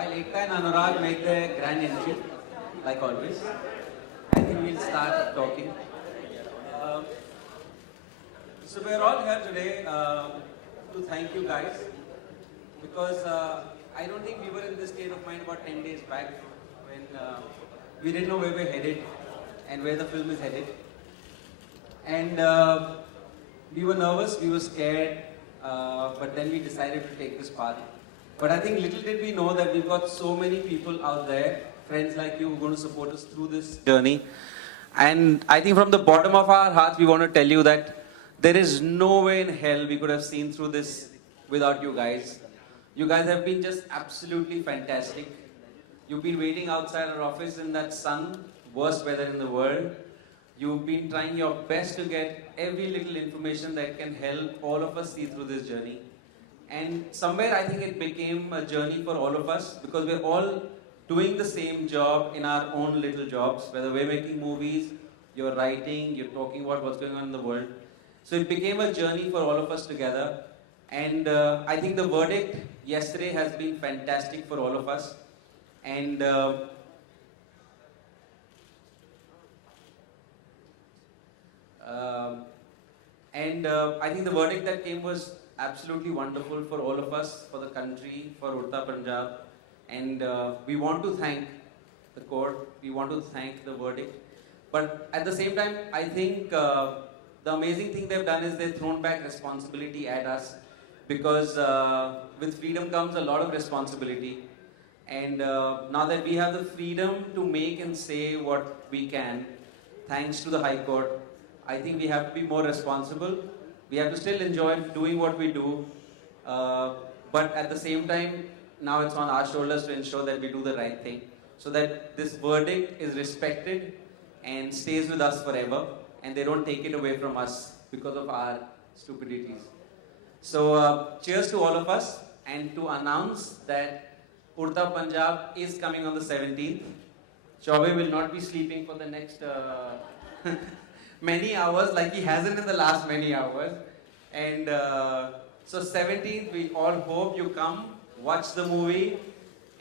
While Ekta and Anurag make their grand entry, like always, I think we'll start talking. Um, so we're all here today to thank you guys because I don't think we were in this state of mind about 10 days back when we didn't know where we're headed and where the film is headed. And we were nervous, we were scared, but then we decided to take this path. But I think little did we know that we've got so many people out there, friends like you, who are going to support us through this journey. And I think from the bottom of our hearts, we want to tell you that there is no way in hell we could have seen through this without you guys. You guys have been just absolutely fantastic. You've been waiting outside our office in that sun, worst weather in the world. You've been trying your best to get every little information that can help all of us see through this journey. And somewhere I think it became a journey for all of us because we're all doing the same job in our own little jobs, whether we're making movies, you're writing, you're talking about what's going on in the world. So it became a journey for all of us together. And I think the verdict yesterday has been fantastic for all of us. And I think the verdict that came was absolutely wonderful for all of us, for the country, for Urta Punjab. And we want to thank the court, we want to thank the verdict. But at the same time, I think the amazing thing they've done is they've thrown back responsibility at us because with freedom comes a lot of responsibility. And now that we have the freedom to make and say what we can, thanks to the High Court, I think we have to be more responsible. We have to still enjoy doing what we do, but at the same time, now it's on our shoulders to ensure that we do the right thing, so that this verdict is respected and stays with us forever, and they don't take it away from us because of our stupidities. So, cheers to all of us, and to announce that Urta Punjab is coming on the 17th. Chaube will not be sleeping for the next many hours, like he hasn't in the last many hours. And so 17th, we all hope you come, watch the movie,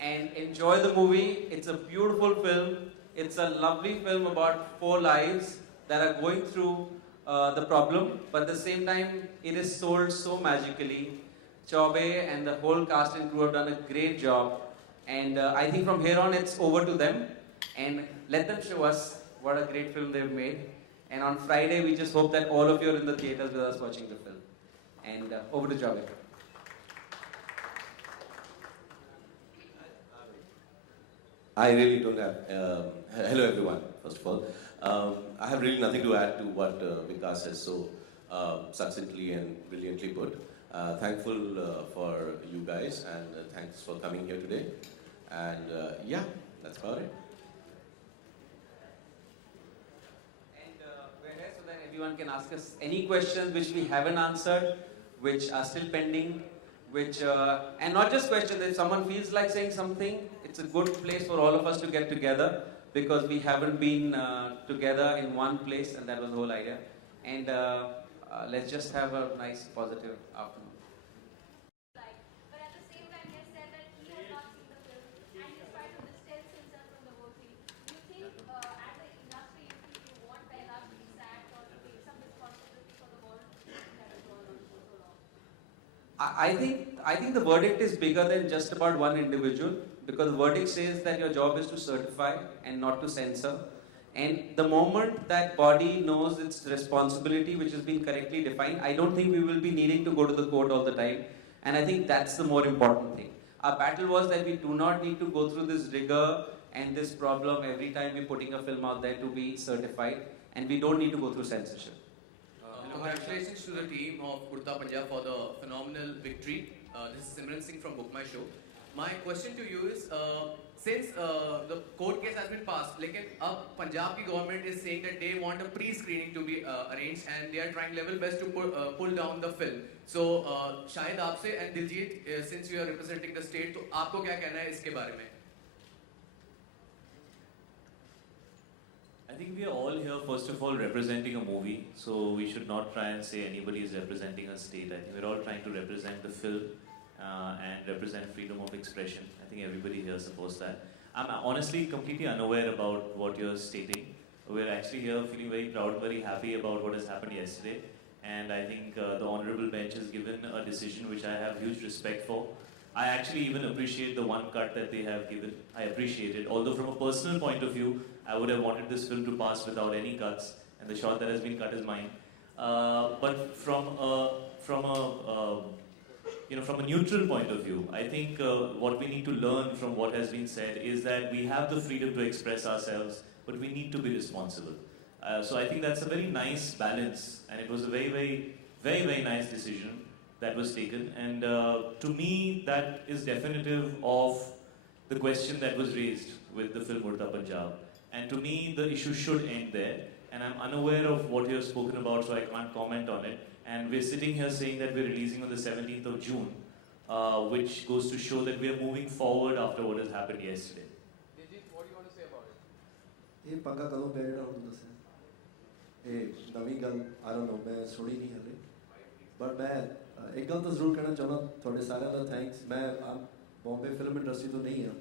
and enjoy the movie. It's a beautiful film. It's a lovely film about 4 lives that are going through the problem, but at the same time, it is sold so magically. Chaube and the whole cast and crew have done a great job. And I think from here on, it's over to them. And let them show us what a great film they've made. And on Friday, we just hope that all of you are in the theaters with us watching the film. And over to Javed. I really don't have. Hello, everyone, first of all. I have really nothing to add to what Vikas has so succinctly and brilliantly put. Thankful for you guys, and thanks for coming here today. And yeah, that's about it. We're here so that everyone can ask us any questions which we haven't answered, which are still pending, and not just questions. If someone feels like saying something, it's a good place for all of us to get together because we haven't been together in one place, and that was the whole idea. And let's just have a nice, positive afternoon. But at the same time, he has said that he has not seen the film and he's trying to distance himself from the whole thing. Do you think, as an industry, you want Behla to be sacked or to take some responsibility for the whole thing that has gone on for so long? I think the verdict is bigger than just about one individual because the verdict says that your job is to certify and not to censor. And the moment that body knows its responsibility, which has been correctly defined, I don't think we will be needing to go to the court all the time. And I think that's the more important thing. Our battle was that we do not need to go through this rigor and this problem every time we're putting a film out there to be certified. And we don't need to go through censorship. Congratulations to the team of Urta Punjab for the phenomenal victory. This is Simran Singh from Book My Show. My question to you is, since the court case has been passed, lekin ab Punjab ki government is saying that they want a pre-screening to be arranged and they are trying level best to pull down the film. So, शायद आपसे and Diljit, since you are representing the state, तो आपको क्या कहना है इसके बारे में? I think we are all here, first of all, representing a movie, so we should not try and say anybody is representing a state. I think we're all trying to represent the film and represent freedom of expression. I think everybody here supports that. I'm honestly completely unaware about what you're stating. We're actually here feeling very proud, very happy about what has happened yesterday. And I think the Honorable Bench has given a decision which I have huge respect for. I actually even appreciate the one cut that they have given. I appreciate it. Although from a personal point of view, I would have wanted this film to pass without any cuts, and the shot that has been cut is mine. But from a from a neutral point of view, I think what we need to learn from what has been said is that we have the freedom to express ourselves, but we need to be responsible. So I think that's a very nice balance, and it was a very nice decision that was taken. And to me, that is definitive of the question that was raised with the film Urta Punjab. And to me, the issue should end there. And I'm unaware of what you have spoken about, so I can't comment on it. And we're sitting here saying that we're releasing on the 17th of June, which goes to show that we are moving forward after what has happened yesterday. Dijit, what do you want to say about it? ਇਹ ਪੱਕਾ ਕਦੋਂ ਪੈ ਜਿਹੜਾ ਹੁਣ ਦੱਸਿਆ ਇਹ ਨਵੀਂ ਗੱਲ ਆਈ ਡੋਨਟ ਨੋ ਮੈਂ ਸੁਣੀ ਨਹੀਂ ਹਲੇ ਬਟ ਮੈਂ ਇੱਕ ਗੱਲ ਤਾਂ ਜ਼ਰੂਰ ਕਹਿਣਾ ਚਾਹੁੰਦਾ ਤੁਹਾਡੇ ਸਾਰਿਆਂ ਦਾ ਥੈਂਕਸ ਮੈਂ ਬੰਬੇ ਫਿਲਮ ਇੰਡਸਟਰੀ ਤੋਂ ਨਹੀਂ ਹਾਂ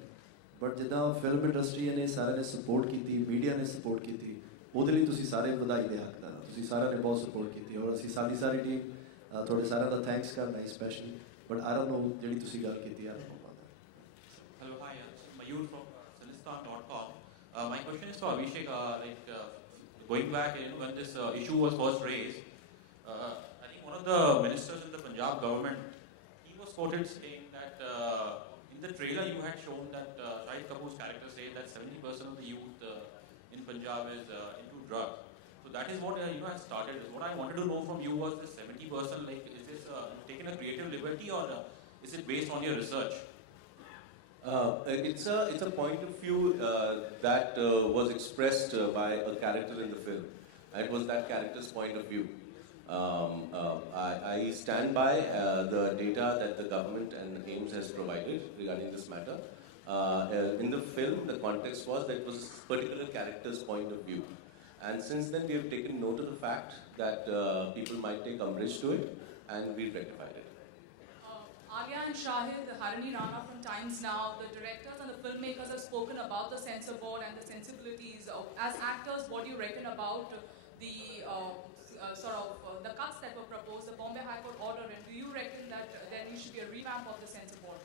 ਬਟ ਜਿੱਦਾਂ ਫਿਲਮ ਇੰਡਸਟਰੀ ਨੇ ਸਾਰਿਆਂ ਨੇ ਸਪੋਰਟ ਕੀਤੀ ਮੀਡੀਆ ਨੇ ਸਪੋਰਟ ਕੀਤੀ ਉਹਦੇ ਲਈ ਤੁਸੀਂ ਸਾਰੇ ਵਧਾਈ ਦੇ ਹੱਕਦਾਰ ਹੋ ਤੁਸੀਂ ਸਾਰਿਆਂ ਨੇ ਬਹੁਤ ਸਪੋਰਟ ਕੀਤੀ ਔਰ ਅਸੀਂ ਸਾਡੀ ਸਾਰੀ ਟੀਮ ਤੁਹਾਡੇ ਸਾਰਿਆਂ ਦਾ ਥੈਂਕਸ ਕਰਨਾ ਹੈ specially but I don't know ਜਿਹੜੀ ਤੁਸੀਂ ਗੱਲ ਕੀਤੀ ਆ Hello, hi, Mayur from Cinestar.com. My question is for Abhishek. Going back, when this issue was first raised, I think one of the ministers in the Punjab government, he was quoted saying that in the trailer you had shown that Shahid Kapoor's character said that 70% of the youth in Punjab is into drugs. So that is what has started. What I wanted to know from you was this 70%. Is this taken a creative liberty or is it based on your research? It's a point of view that was expressed by a character in the film. It was that character's point of view. I stand by the data that the government and AIMS has provided regarding this matter. In the film, the context was that it was a particular character's point of view. And since then, we have taken note of the fact that people might take umbrage to it, and we've rectified it. Alia and Shahid, Harini Rana from Times Now, the directors and the filmmakers have spoken about the censor board and the sensibilities. As actors, what do you reckon about the the cuts that were proposed, the Bombay High Court order, and do you reckon that there should be a revamp of the censor board?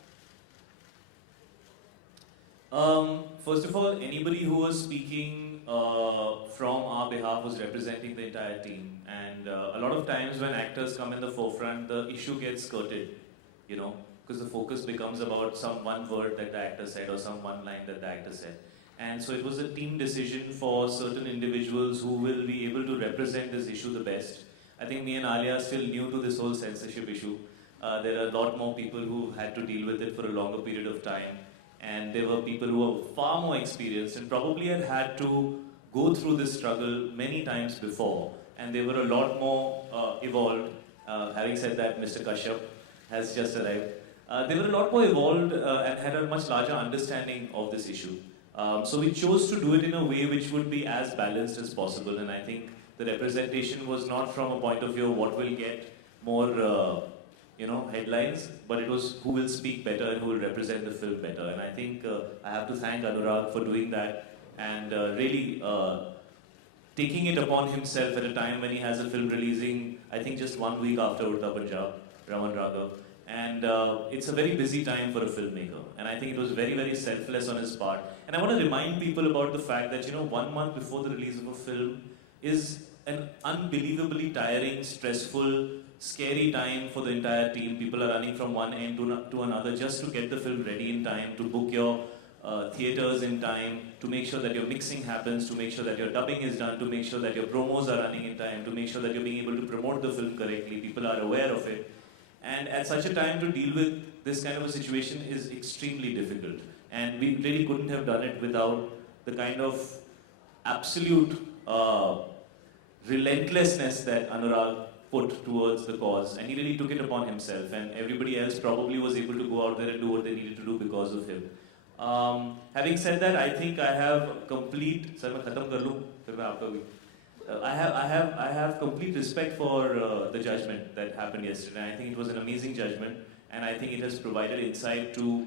First of all, anybody who was speaking from our behalf was representing the entire team. And a lot of times when actors come in the forefront, the issue gets skirted. Because the focus becomes about some one word that the actor said or some one line that the actor said. And so it was a team decision for certain individuals who will be able to represent this issue the best. I think me and Alia are still new to this whole censorship issue. There are a lot more people who had to deal with it for a longer period of time. And there were people who were far more experienced and probably had to go through this struggle many times before. And they were a lot more evolved. Having said that, Mr. Kashyap has just arrived. They were a lot more evolved and had a much larger understanding of this issue. So we chose to do it in a way which would be as balanced as possible. And I think the representation was not from a point of view of what will get more, headlines, but it was who will speak better and who will represent the film better. And I think I have to thank Anurag for doing that and really taking it upon himself at a time when he has a film releasing, I think just 1 week after Urta Punjab, Raman Raghav. And it's a very busy time for a filmmaker. And I think it was very selfless on his part. And I want to remind people about the fact that, 1 month before the release of a film is an unbelievably tiring, stressful, scary time for the entire team. People are running from one end to another just to get the film ready in time, to book your theaters in time, to make sure that your mixing happens, to make sure that your dubbing is done, to make sure that your promos are running in time, to make sure that you're being able to promote the film correctly. People are aware of it. And at such a time to deal with this kind of a situation is extremely difficult. And we really couldn't have done it without the kind of absolute relentlessness that Anurag put towards the cause. And he really took it upon himself. And everybody else probably was able to go out there and do what they needed to do because of him. Having said that, I think I have complete... Sir, मैं खत्म कर लूँ, फिर मैं आपका भी. I have complete respect for the judgment that happened yesterday. I think it was an amazing judgment, and I think it has provided insight to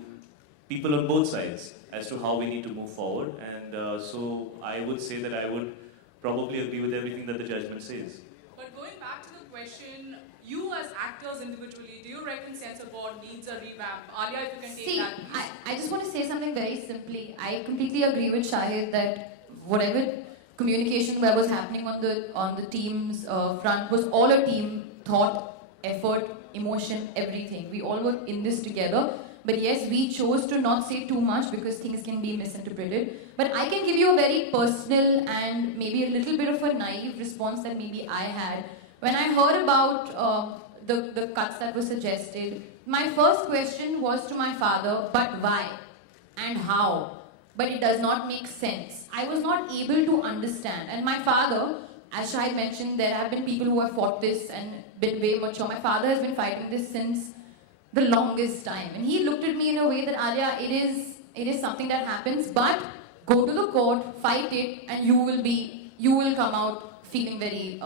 people on both sides as to how we need to move forward. And so I would say that I would probably agree with everything that the judgment says. But going back to the question, you as actors individually, do you reckon censor board needs a revamp? Alia, if you can take See, that. Please. I just want to say something very simply. I completely agree with Shahid that whatever communication that was happening on the team's front was all a team thought, effort, emotion, everything. We all were in this together. But yes, we chose to not say too much because things can be misinterpreted. But I can give you a very personal and maybe a little bit of a naive response that maybe I had. When I heard about the cuts that were suggested, my first question was to my father, but why? And how? But it does not make sense. I was not able to understand. And my father, as Shahid mentioned, there have been people who have fought this and been way mature. My father has been fighting this since the longest time. And he looked at me in a way that, Alia, it is something that happens, but go to the court, fight it, and you will come out feeling very,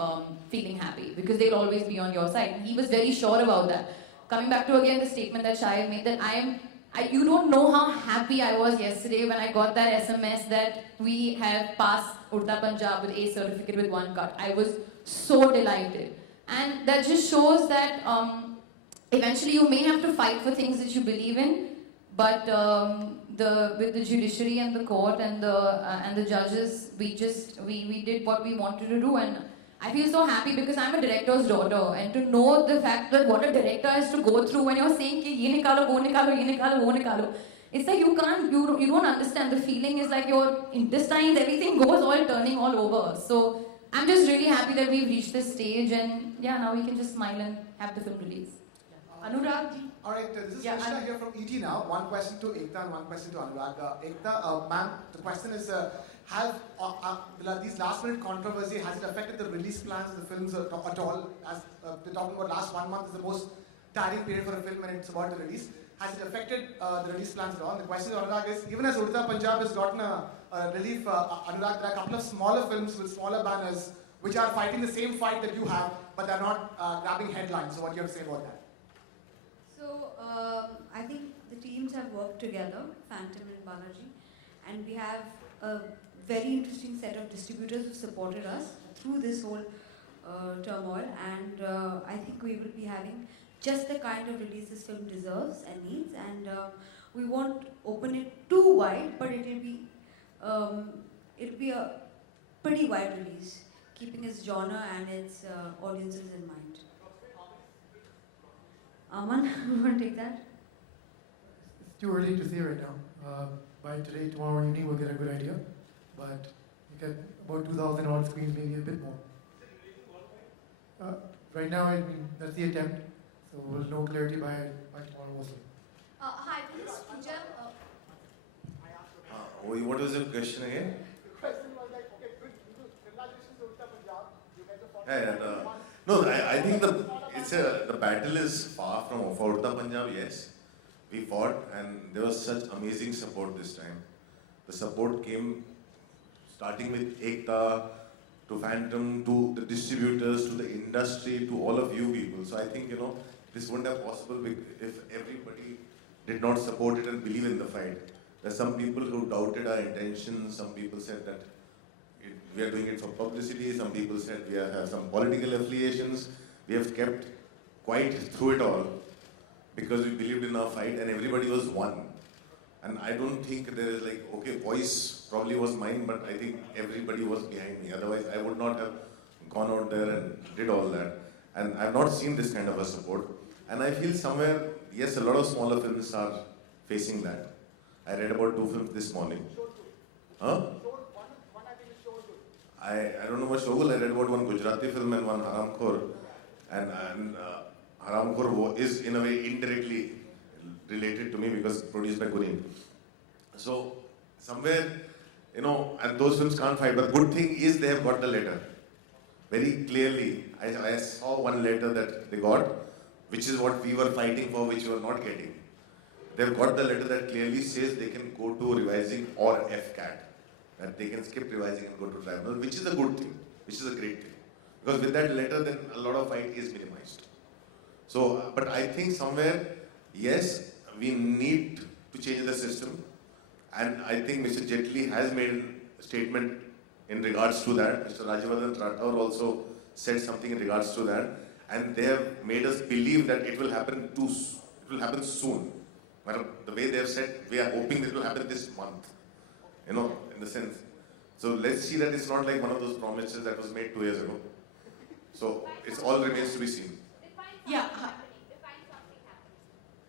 feeling happy because they'll always be on your side. And he was very sure about that. Coming back to again the statement that Shahid made that you don't know how happy I was yesterday when I got that SMS that we have passed Urta Punjab with A certificate with 1 cut. I was so delighted. And that just shows that eventually you may have to fight for things that you believe in, but with the judiciary and the court and the judges, we did what we wanted to do, and I feel so happy because I'm a director's daughter, and to know the fact that what a director has to go through when you're saying ki ye nikalo, wo nikalo, ye nikalo, wo nikalo. It's like you don't understand. The feeling is like your intestines, everything goes all turning all over. So I'm just really happy that we've reached this stage, and yeah, now we can just smile and have the film release. Anurag. All right, this is Yeah, Krishna here from ET now. One question to Ekta and one question to Anurag. Ekta, ma'am, the question is, these last-minute controversy, has it affected the release plans of the films at all? As we're talking about last 1 month is the most tiring period for a film when it's about to release. Has it affected the release plans at all? The question to Anurag is, even as Urta Punjab has gotten a relief, Anurag, there are a couple of smaller films with smaller banners which are fighting the same fight that you have, but they're not grabbing headlines. So what do you have to say about that? So, I think the teams have worked together, Phantom and Balaji, and we have a very interesting set of distributors who supported us through this whole turmoil, and I think we will be having just the kind of release this film deserves and needs, and we won't open it too wide, but it'll be a pretty wide release, keeping its genre and its audiences in mind. Aman, you want to take that? It's too early to say right now. By today, tomorrow evening, we'll get a good idea. But you get about 2,000 odd screens, maybe a bit more. Right now, I mean, that's the attempt. So we'll know clarity by tomorrow also. Hi, this is Pooja. What was your question again? The question was like, okay, congratulations to Urta Punjab. You guys are No, I think the battle is far from over. Urta Punjab, yes. We fought and there was such amazing support this time. The support came starting with Ekta, to Phantom, to the distributors, to the industry, to all of you people. So I think, this wouldn't have possible if everybody did not support it and believe in the fight. There's some people who doubted our intentions, some people said that we are doing it for publicity, some people said we have some political affiliations. We have kept quiet through it all because we believed in our fight and everybody was one. And I don't think there is like, okay, voice probably was mine, but I think everybody was behind me. Otherwise, I would not have gone out there and did all that. And I've not seen this kind of a support. And I feel somewhere, yes, a lot of smaller films are facing that. I read about 2 films this morning. Huh? I don't know about Shogul. I read about one Gujarati film and one Haramkhor. And Haramkhor is in a way indirectly related to me because produced by Gurin. So somewhere, and those films can't fight. But good thing is they have got the letter. Very clearly, I saw one letter that they got, which is what we were fighting for, which we were not getting. They've got the letter that clearly says they can go to revising or FCAT. That they can skip revising and go to tribunal, which is a good thing, which is a great thing. Because with that letter, then a lot of fight is minimized. So, but I think somewhere yes, we need to change the system, and I think Mr. Jaitley has made a statement in regards to that. Mr. Rajyavardhan Rathore also said something in regards to that, and they have made us believe that it will happen soon. Well, the way they have said, we are hoping it will happen this month, in the sense. So let's see that it's not like one of those promises that was made 2 years ago. So it all remains to be seen. Yeah. Define something happening.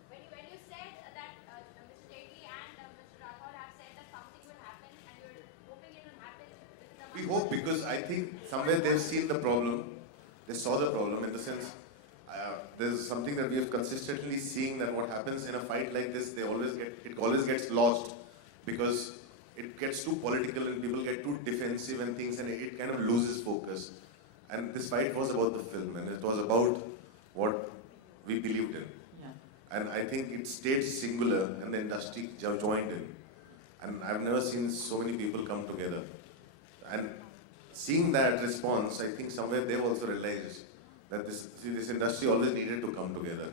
When you said that Mr. Jaitley and Mr. Rathore have said that something will happen and you're hoping it will happen within the month. We hope, because I think somewhere they've seen the problem, they saw the problem in the sense, there's something that we have consistently seen, that what happens in a fight like this, it always gets lost, because it gets too political and people get too defensive and things, and it kind of loses focus. And this fight was about the film, and it was about what we believed in. Yeah. And I think it stayed singular, and the industry joined in. And I've never seen so many people come together. And seeing that response, I think somewhere they've also realized that this industry always needed to come together.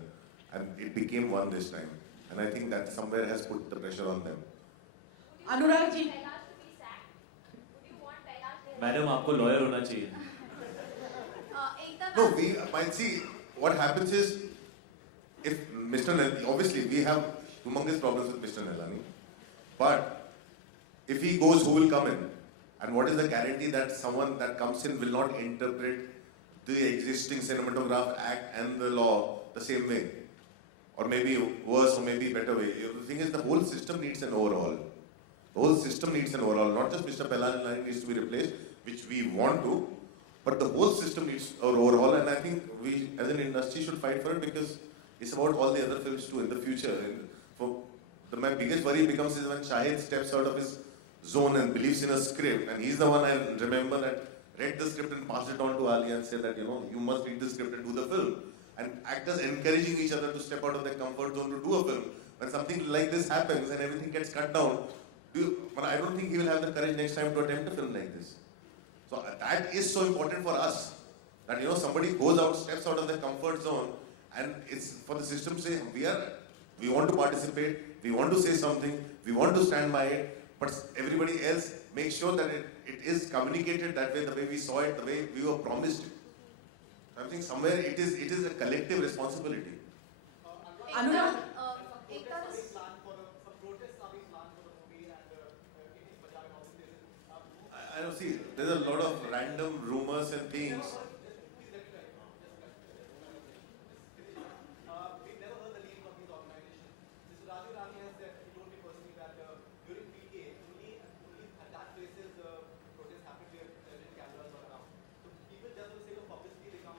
And it became one this time. And I think that somewhere has put the pressure on them. Anurag ji, madam आपको lawyer होना चाहिए. No, we might see what happens is, if Mr. Nelani, obviously we have humongous problems with Mr. Nelani, but if he goes, who will come in? And what is the guarantee that someone that comes in will not interpret the existing Cinematograph Act and the law the same way? Or maybe worse, or maybe better way. The thing is, the whole system needs an overhaul. The whole system needs an overhaul. Not just Mr. Pellanani needs to be replaced, which we want to, but the whole system needs an overhaul, and I think we as an industry should fight for it, because it's about all the other films too in the future. And my biggest worry becomes is when Shahid steps out of his zone and believes in a script, and he's the one I remember that read the script and passed it on to Ali and said that, you must read the script and do the film. And actors encouraging each other to step out of their comfort zone to do a film. When something like this happens and everything gets cut down, but I don't think he will have the courage next time to attempt a film like this. So that is so important for us, that somebody goes out, steps out of their comfort zone, and it's for the system to say, we want to participate, we want to say something, we want to stand by it, but everybody else make sure that it is communicated that way, the way we saw it, the way we were promised it. I think somewhere it is a collective responsibility. Anurag, I don't see, there's a lot of random rumors and things.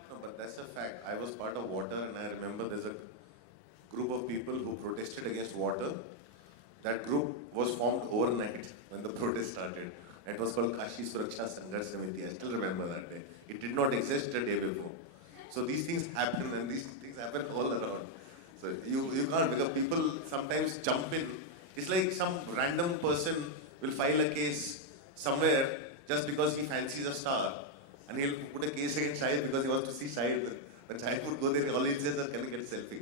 No, but that's a fact. I was part of water, and I remember there's a group of people who protested against water. That group was formed overnight when the protest started. It was called Kashi Suraksha Sangharsh Samiti. I still remember that day. It did not exist a day before. So these things happen, and these things happen all around. So you can't, because people sometimes jump in. It's like some random person will file a case somewhere just because he fancies a star, and he'll put a case against Shahid because he wants to see Shahid. When Shahid would go there, all he says is, "Can we get a selfie?"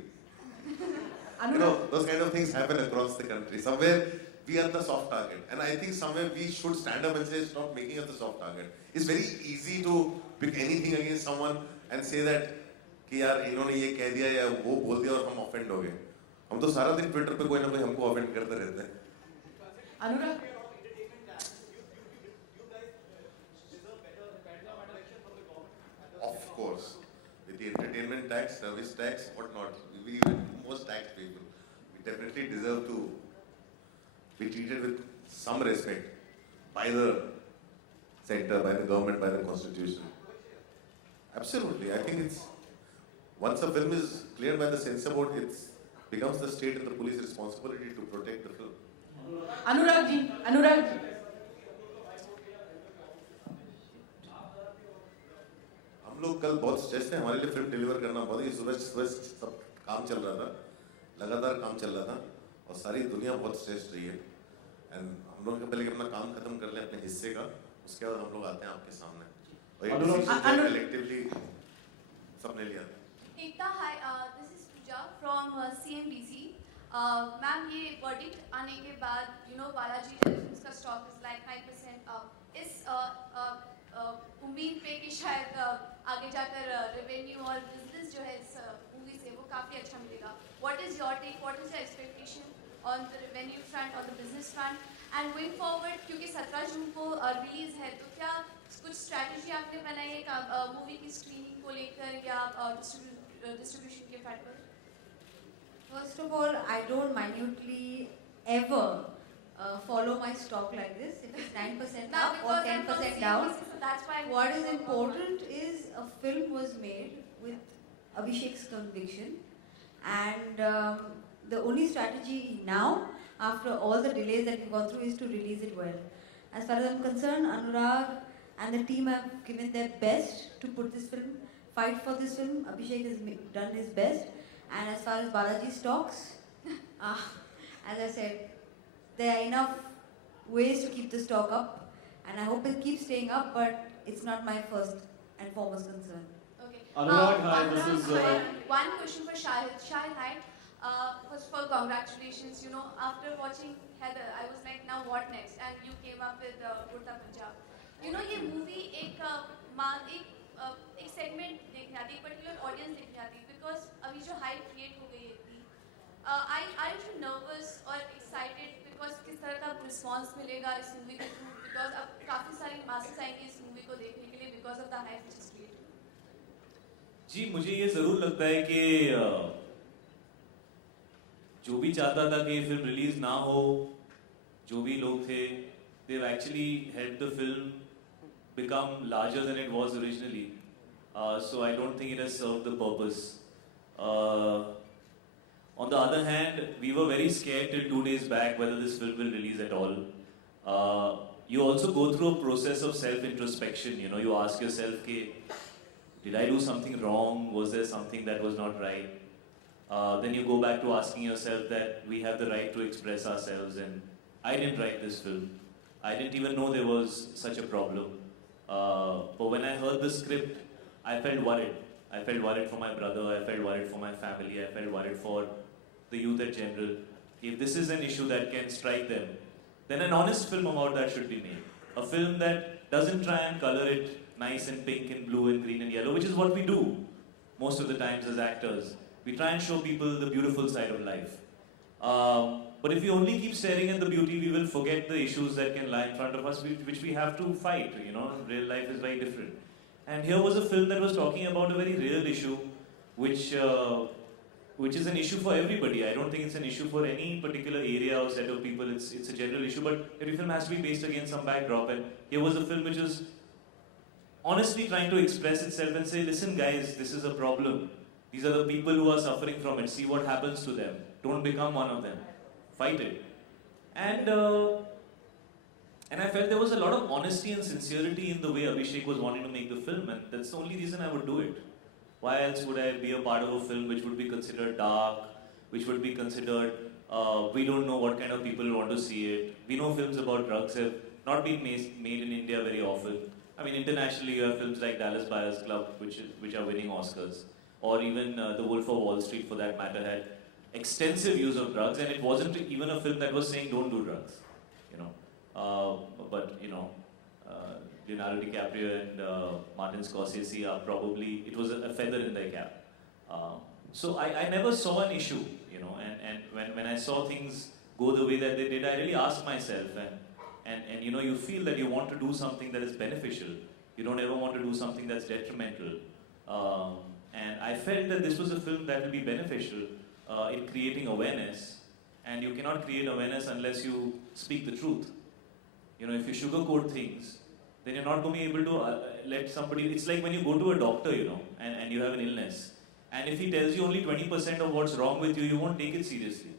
Those kind of things happen across the country. Somewhere we are the soft target, and I think somewhere we should stand up and say, stop making us the soft target. It's very easy to pick anything against someone and say that कि यार इन्होंने ये कह दिया या वो बोल दिया और हम ऑफेंड हो गए. हम तो सारा दिन ट्विटर पे कोई ना कोई हमको ऑफेंड करते रहते हैं. अनुराग, Of course, with the entertainment tax, service tax, whatnot, we most taxed people. We definitely deserve to be treated with some respect by the center, by the government, by the constitution. Absolutely, I think it's once a film is cleared by the censor board, it becomes the state and the police responsibility to protect the film. Anurag ji, Anurag ji. हम लोग कल बहुत stress थे, हमारे लिए film deliver करना बहुत ही सुबह सब काम चल रहा था, लगातार काम चल रहा था और सारी दुनिया बहुत स्ट्रेस रही है. एंड हम लोग पहले अपना काम खत्म कर लें अपने हिस्से का, उसके बाद हम लोग आते हैं आपके सामने और एक डिसीजन कलेक्टिवली सबने लिया. Ekta, hi, this is Pooja from CNBC. Ma'am ये वर्डिक्ट आने के बाद बालाजी टेलीफिल्म्स का स्टॉक इज लाइक 9% अप इस उम्मीद पे कि शायद आगे जाकर रेवेन्यू और बिजनेस जो है इस मूवी से वो काफ़ी अच्छा मिलेगा. What is your take, what is your expectation on the revenue front, on the business front and going forward, क्योंकि 17 जून को रिलीज है, तो क्या कुछ स्ट्रैटेजी आपने बनाई है मूवी की स्क्रीनिंग को लेकर या डिस्ट्रीब्यूशन के फ्रंट पर? First of all, I don't minutely ever follow my stock like this. If it's 9% Now, up or because I'm from 10% down, CNBC, so that's why what is important is a film was made with Abhishek's conviction, and the only strategy now, after all the delays that we've gone through, is to release it well. As far as I'm concerned, Anurag and the team have given their best to put this film, fight for this film. Abhishek has done his best. And as far as Balaji stocks, as I said, there are enough ways to keep the stock up, and I hope it keeps staying up, but it's not my first and foremost concern. Okay. Anurag, hi, this is... One question for Shahid. Shahid, hi. First of all, congratulations. After watching Heather, I was like, now what next? And you came up with Kurta Punjab. ये movie एक segment देखने आती है, एक particular audience देखने आती है, because अभी जो हाइप क्रिएट हो गई है इतनी, आई यू नर्वस और एक्साइटेड बिकॉज किस तरह का रिस्पॉन्स मिलेगा इस मूवी के थ्रू, बिकॉज अब काफ़ी सारे मासेस आएंगे इस मूवी को देखने के लिए because of the hype which is created. जी, मुझे ये ज़रूर लगता है कि जो भी चाहता था कि ये फिल्म रिलीज ना हो, जो भी लोग थे, they've actually helped the film become larger than it was originally. So I don't think it has served the purpose. On the other hand, we were very scared till 2 days back whether this film will release at all. You also go through a process of self-introspection. You ask yourself, did I do something wrong? Was there something that was not right? Then you go back to asking yourself that we have the right to express ourselves, and I didn't write this film. I didn't even know there was such a problem. But when I heard the script, I felt worried. I felt worried for my brother, I felt worried for my family, I felt worried for the youth in general. If this is an issue that can strike them, then an honest film about that should be made. A film that doesn't try and color it nice and pink and blue and green and yellow, which is what we do most of the times as actors. We try and show people the beautiful side of life. But if we only keep staring at the beauty, we will forget the issues that can lie in front of us, which we have to fight. Real life is very different. And here was a film that was talking about a very real issue, which is an issue for everybody. I don't think it's an issue for any particular area or set of people. It's a general issue, but every film has to be based against some backdrop. And here was a film which was honestly trying to express itself and say, listen guys, this is a problem. These are the people who are suffering from it. See what happens to them. Don't become one of them. Fight it. And I felt there was a lot of honesty and sincerity in the way Abhishek was wanting to make the film, and that's the only reason I would do it. Why else would I be a part of a film which would be considered dark, which would be considered, we don't know what kind of people want to see it. We know films about drugs have not been made in India very often. I mean, internationally you have films like Dallas Buyers Club, which are winning Oscars. Or even The Wolf of Wall Street, for that matter, had extensive use of drugs, and it wasn't even a film that was saying don't do drugs. Leonardo DiCaprio and Martin Scorsese are probably, it was a feather in their cap. So I never saw an issue, and when I saw things go the way that they did, I really asked myself, and you feel that you want to do something that is beneficial. You don't ever want to do something that's detrimental. And I felt that this was a film that will be beneficial in creating awareness, and you cannot create awareness unless you speak the truth. If you sugarcoat things, then you're not going to be able to let somebody, it's like when you go to a doctor, and you have an illness, and if he tells you only 20% of what's wrong with you, you won't take it seriously.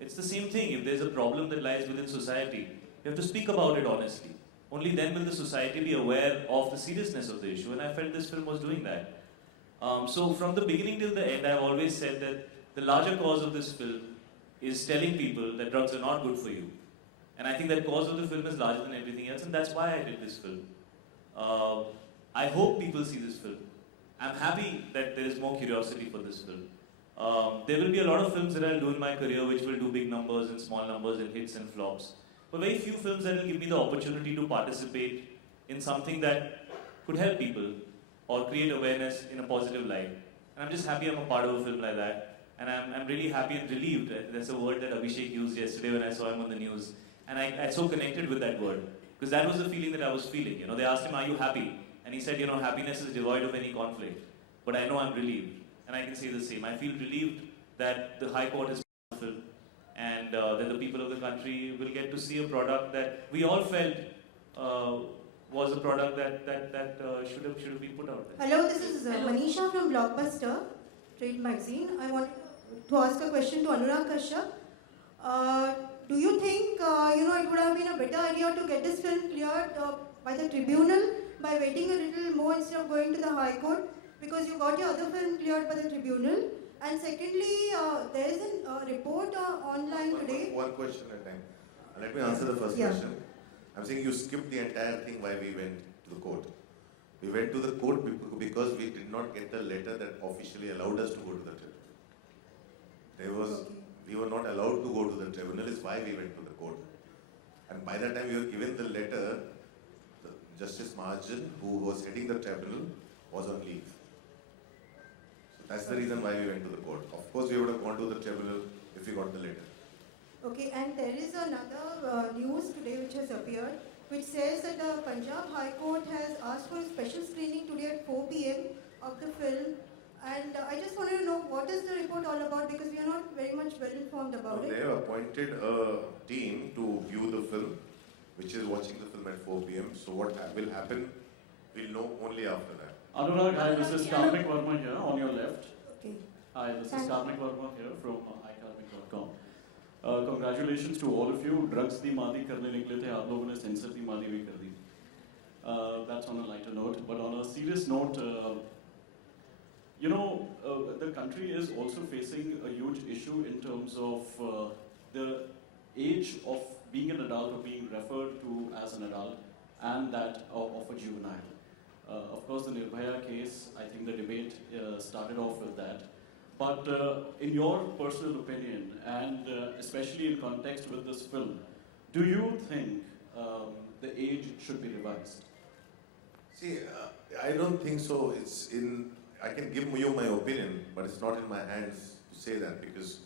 It's the same thing. If there's a problem that lies within society, you have to speak about it honestly. Only then will the society be aware of the seriousness of the issue, and I felt this film was doing that. So from the beginning till the end, I've always said that the larger cause of this film is telling people that drugs are not good for you. And I think that cause of the film is larger than everything else, and that's why I did this film. I hope people see this film. I'm happy that there is more curiosity for this film. There will be a lot of films that I'll do in my career which will do big numbers and small numbers and hits and flops. But very few films that will give me the opportunity to participate in something that could help people or create awareness in a positive light. And I'm just happy I'm a part of a film like that. And I'm really happy and relieved. That's a word that Abhishek used yesterday when I saw him on the news. And I so connected with that word. Because that was the feeling that I was feeling. You know, they asked him, "Are you happy?" And he said, "You know, happiness is devoid of any conflict. But I know I'm relieved." And I can say the same. I feel relieved that the High Court is film and that the people of the country will get to see a product that we all felt was a product that should have been put out there. Hello, this is Manisha from Blockbuster Trade Magazine. I want to ask a question to Anurag Kashyap. Do you think it would have been a better idea to get this film cleared by the tribunal by waiting a little more instead of going to the High Court? Because you got your other film cleared by the tribunal. And secondly, there is a report online today. One question at a time. Let me answer the first question. I'm saying you skipped the entire thing why we went to the court. We went to the court because we did not get the letter that officially allowed us to go to the tribunal. We were not allowed to go to the tribunal, is why we went to the court. And by that time we were given the letter, Justice Mahajan, who was heading the tribunal, was on leave. So that's the reason why we went to the court. Of course we would have gone to the tribunal if we got the letter. Okay, and there is another news today which has appeared, which says that the Punjab High Court has asked for a special screening today at 4 p.m. of the film. And I just wanted to know what is the report all about, because we are not very much well informed about it. They have appointed a team to view the film, which is watching the film at 4 p.m. So what will happen, we'll know only after that. Anurag, hi, this is Karmik Verma here on your left. Okay. Hi, this is Karmik Verma here from ikarmik.com. Congratulations to all of you. Drugs di maadi karne nikle the, aap logon ne censor di maadi bhi kar di. That's on a lighter note. But on a serious note, the country is also facing a huge issue in terms of the age of being an adult or being referred to as an adult and that of a juvenile. Of course, the Nirbhaya case, I think the debate started off with that. But in your personal opinion, and especially in context with this film, do you think the age should be revised? See, I don't think so. I can give you my opinion, but it's not in my hands to say that, because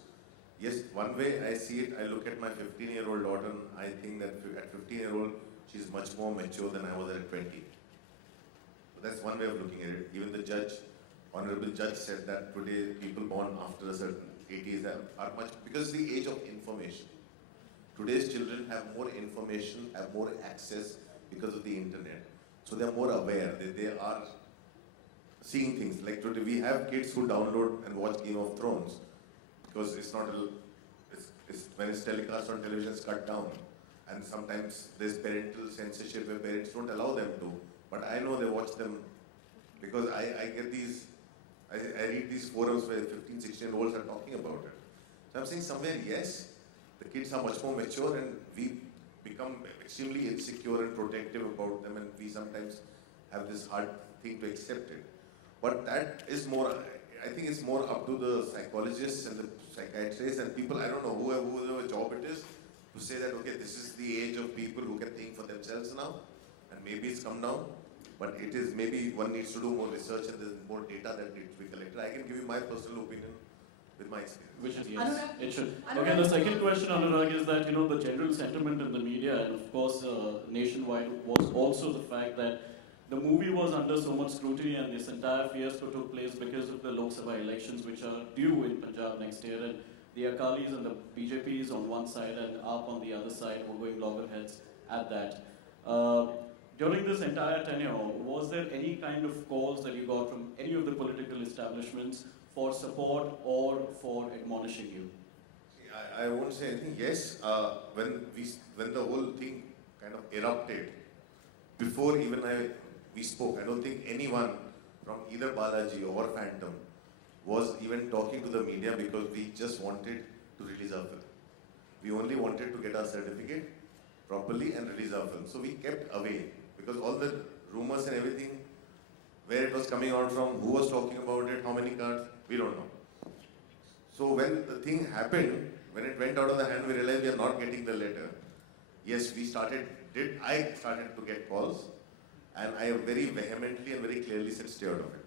yes, one way I see it, I look at my 15-year-old daughter and I think that at 15-year-old, she's much more mature than I was at 20. So that's one way of looking at it. Even the judge, honorable judge, said that today people born after a certain 80s are much, because the age of information. Today's children have more information, have more access because of the internet. So they're more aware, they are seeing things. Like today we have kids who download and watch Game of Thrones because it's not when it's telecast on television, it's cut down. And sometimes there's parental censorship where parents don't allow them to. But I know they watch them because I get these, I read these forums where 15, 16-year-olds are talking about it. So I'm saying somewhere, yes, the kids are much more mature and we become extremely insecure and protective about them, and we sometimes have this hard thing to accept it. But that is more, I think it's more up to the psychologists and the psychiatrists and people, I don't know, whoever job it is, to say that, okay, this is the age of people who can think for themselves now, and maybe it's come down, but it is, maybe one needs to do more research and there's more data that needs to be collected. I can give you my personal opinion with my experience. Which is yes, it should. Okay, the second question, Anurag, is that, the general sentiment in the media and of course nationwide was also the fact that the movie was under so much scrutiny and this entire fiasco took place because of the Lok Sabha elections which are due in Punjab next year, and the Akalis and the BJPs on one side and AAP on the other side were going loggerheads at that. During this entire tenure, was there any kind of calls that you got from any of the political establishments for support or for admonishing you? I won't say anything. Yes, when the whole thing kind of erupted, before even we spoke, I don't think anyone from either Balaji or Phantom was even talking to the media because we just wanted to release our film. We only wanted to get our certificate properly and release our film. So we kept away because all the rumors and everything, where it was coming out from, who was talking about it, how many cards, we don't know. So when the thing happened, when it went out of the hand, we realized we are not getting the letter. Yes, I started to get calls, and I very vehemently and very clearly said stay out of it.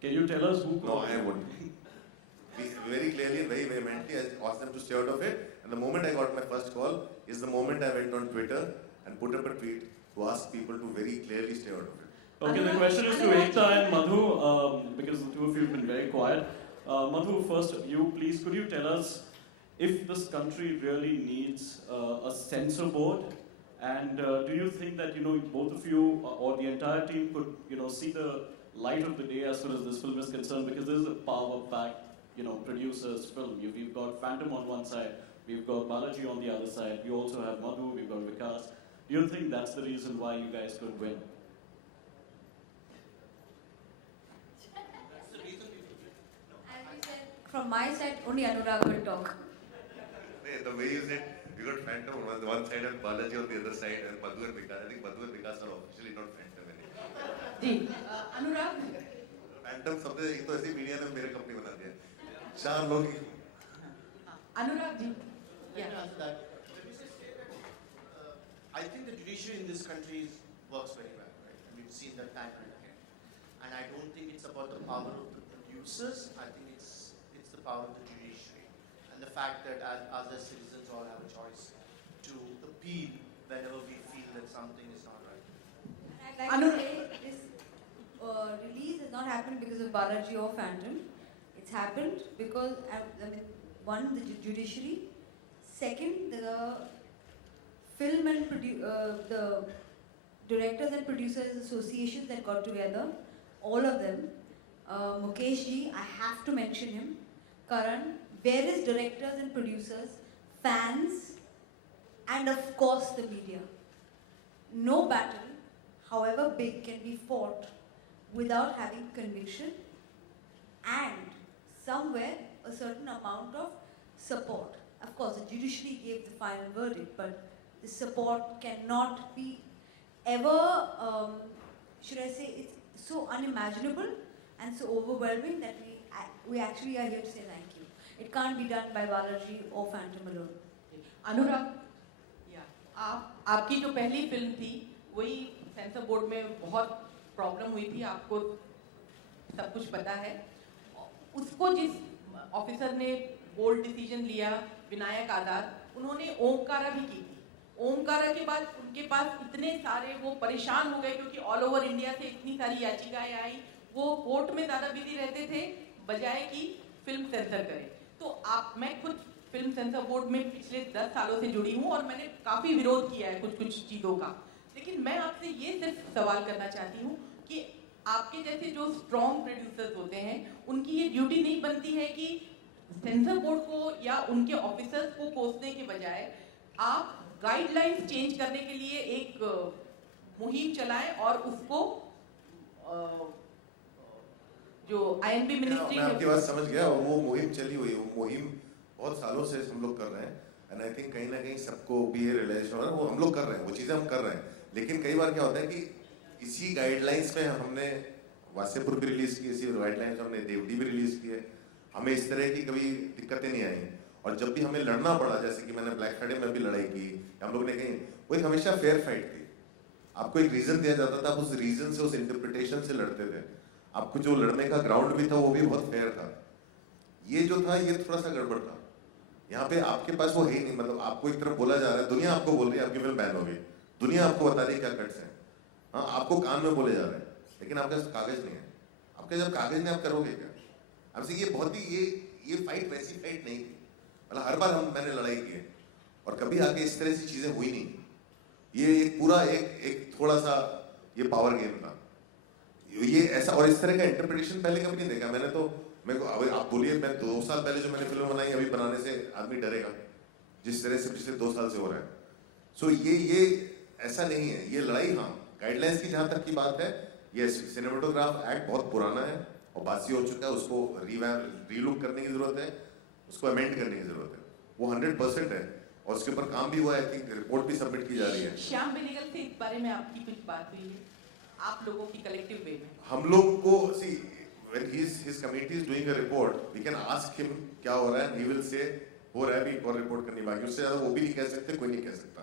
Can you tell us who No, called? I wouldn't. Very clearly and very vehemently, I asked them to stay out of it. And the moment I got my first call is the moment I went on Twitter and put up a tweet to ask people to very clearly stay out of it. Okay, the question is to Ekta and Madhu, because the two of you have been very quiet. Madhu, first, could you tell us if this country really needs a censor board? And do you think that, both of you or the entire team could, see the light of the day as far as this film is concerned? Because this is a power-packed, producer's film. We've got Phantom on one side, we've got Balaji on the other side, we also have Madhu, we've got Vikas. Do you think that's the reason why you guys could win? As we said, from my side, only Anurag will talk. The way you said, we got Phantom on one side and Balaji on the other side, and Madhu and Vikas. I think Madhu and Vikas are officially not Phantom anymore. Ji Anurag Phantom शब्द एक तो ऐसी media ने मेरे company बना दिया. 4 लोग. Anurag ji I think the judiciary in this country works very well, right? And we've seen that time and again. And I don't think it's about the power of the producers. I think it's the power of the judiciary, and the fact that as citizens all have a choice to appeal whenever we feel that something is not right. I'd like to say this release has not happened because of Balaji or Phantom. It's happened because, one, the judiciary. Second, the film and the directors and producers associations that got together, all of them. Mukesh ji, I have to mention him. Karan, various directors and producers, fans, and of course the media. No battle, however big, can be fought without having conviction and somewhere a certain amount of support. Of course, the judiciary gave the final verdict, but the support cannot be ever, should I say, it's so unimaginable and so overwhelming that we actually are here to say thank you. It can't be done by Balaji or Phantom alone. अनुराग आपकी जो पहली film थी वही sensor board में बहुत problem हुई थी, आपको सब कुछ पता है. उसको जिस ऑफिसर ने बोल्ड डिसीजन लिया, विनायक आजाद, उन्होंने ओमकारा भी की थी. ओमकारा के बाद उनके पास इतने सारे वो परेशान हो गए क्योंकि ऑल ओवर इंडिया से इतनी सारी याचिकाएं आई, वो कोर्ट में ज़्यादा बिजी रहते थे बजाय कि फिल्म सेंसर करें. तो मैं खुद फिल्म सेंसर बोर्ड में पिछले 10 सालों से जुड़ी हूँ और मैंने काफ़ी विरोध किया है कुछ चीज़ों का. लेकिन मैं आपसे ये सिर्फ सवाल करना चाहती हूँ कि आपके जैसे जो स्ट्रॉन्ग प्रोड्यूसर्स होते हैं उनकी ये ड्यूटी नहीं बनती है कि सेंसर बोर्ड को या उनके ऑफिसर्स को कोसने के बजाय आप गाइडलाइंस चेंज करने के लिए एक मुहिम चलाएं और उसको जो आईएनबी मिनिस्ट्री मैं आपकी बात समझ गया और वो मुहिम चली हुई है. वो मुहिम बहुत सालों से हम लोग कर रहे हैं एंड आई थिंक कहीं ना कहीं सबको भी ये रियलाइजेशन हो रहा है. वो हम लोग कर रहे हैं, वो चीज़ें हम कर रहे हैं. लेकिन कई बार क्या होता है कि इसी गाइडलाइंस में हमने वासेपुर भी रिलीज की, इसी गाइडलाइंस हमने देवडी भी रिलीज की है. हमें इस तरह की कभी दिक्कतें नहीं आई. और जब भी हमें लड़ना पड़ा, जैसे कि मैंने ब्लैक फ्राइडे में भी लड़ाई की, हम लोग ने कहीं, वो एक हमेशा फेयर फाइट थी. आपको एक रीजन दिया जाता था, आप उस रीजन से, उस इंटरप्रिटेशन से लड़ते थे. आपको जो लड़ने का ग्राउंड भी था वो भी बहुत फेयर था. ये जो था ये थोड़ा सा गड़बड़ था. यहाँ पे आपके पास वो है ही नहीं. मतलब आपको एक तरफ बोला जा रहा है, दुनिया आपको बोल रही है आपकी फिल्म बैन हो गई, दुनिया आपको बता रही है क्या कट्स हैं. हाँ, आपको कान में बोले जा रहे हैं, लेकिन आपके पास कागज नहीं है. आपके जब कागज नहीं, आप करोगे क्या? हमसे ये बहुत ही ये फाइट वैसी फाइट नहीं थी. मतलब हर बार मैंने लड़ाई की है और कभी आके इस तरह से चीजें हुई नहीं. ये एक पूरा एक थोड़ा सा ये पावर गेम था. ये ऐसा और इस तरह का इंटरप्रिटेशन पहले कभी नहीं देखा मैंने. तो मेरे को अब आप बोलिए, मैं 2 साल पहले जो मैंने फिल्म बनाई अभी बनाने से आदमी डरेगा जिस तरह से पिछले 2 साल से हो रहा है. सो ये ऐसा नहीं है. ये लड़ाई, हाँ, गाइडलाइंस की जहाँ तक की बात है, ये सिनेमेटोग्राफ एक्ट बहुत पुराना है और बासी हो चुका है. उसको रीलुक करने की जरूरत है, उसको अमेंड करने की जरूरत है. वो 100% है और उसके ऊपर काम भी हुआ है. आई थिंक रिपोर्ट भी सबमिट की जा रही है. श्याम बेनेगल से इस बारे में आपकी कुछ बात हुई है आप लोगों की कलेक्टिव वे में? हम लोग को when his committee is doing a report, we can ask him क्या हो रहा है, and he will say हो रहा है भी और report करनी बाकी, उससे ज़्यादा वो भी नहीं कह सकते, कोई नहीं कह सकता.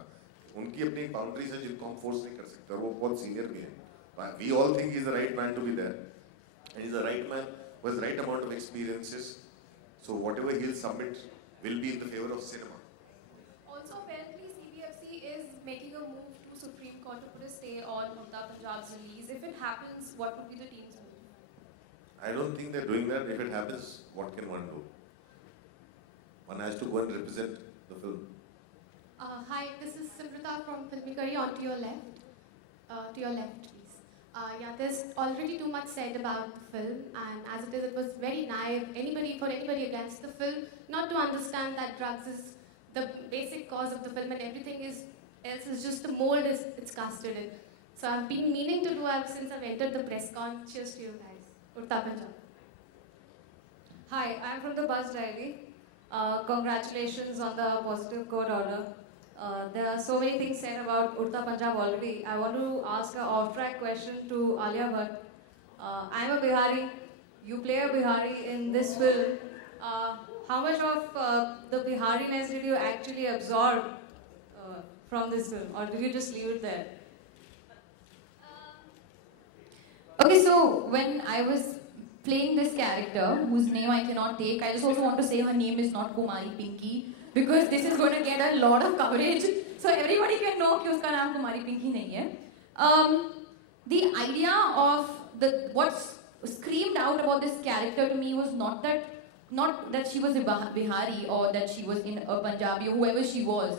उनकी अपनी boundaries हैं जिनको हम force नहीं कर सकते, और वो बहुत senior भी हैं. We all think he's the right man to be there, and he's the right man with the right amount of experiences. So whatever he'll submit will be in the favor of cinema. Also, apparently CBFC is making a move to Supreme Court to put a stay on Urta Punjab's release. If it happens, what would be the team's move? I don't think they're doing that. If it happens, what can one do? One has to go and represent the film. Hi, this is Simrata from Filmikari. On to your left. To your left, please. Yeah, there's already too much said about the film, and as it is, it was very naive. For anybody against the film, not to understand that drugs is the basic cause of the film, and everything else is just the mold it's casted in. So I've been meaning to do ever since I've entered the press con. Cheers to you guys. Urta Punjab. Hi, I'm from the Buzz Diary. Congratulations on the positive court order. There are so many things said about Urta Punjab already. I want to ask an off-track question to Alia Bhatt. I'm a Bihari. You play a Bihari in this film. How much of the Bihariness did you actually absorb from this film, or did you just leave it there? Okay, so when I was playing this character, whose name I cannot take, I just also want to say her name is not Kumari Pinky, because this is going to get a lot of coverage, so everybody can know that uska naam Kumari Pinky nahi hai. The idea of what screamed out about this character to me was not that she was a Bihari or that she was in a Punjabi or whoever she was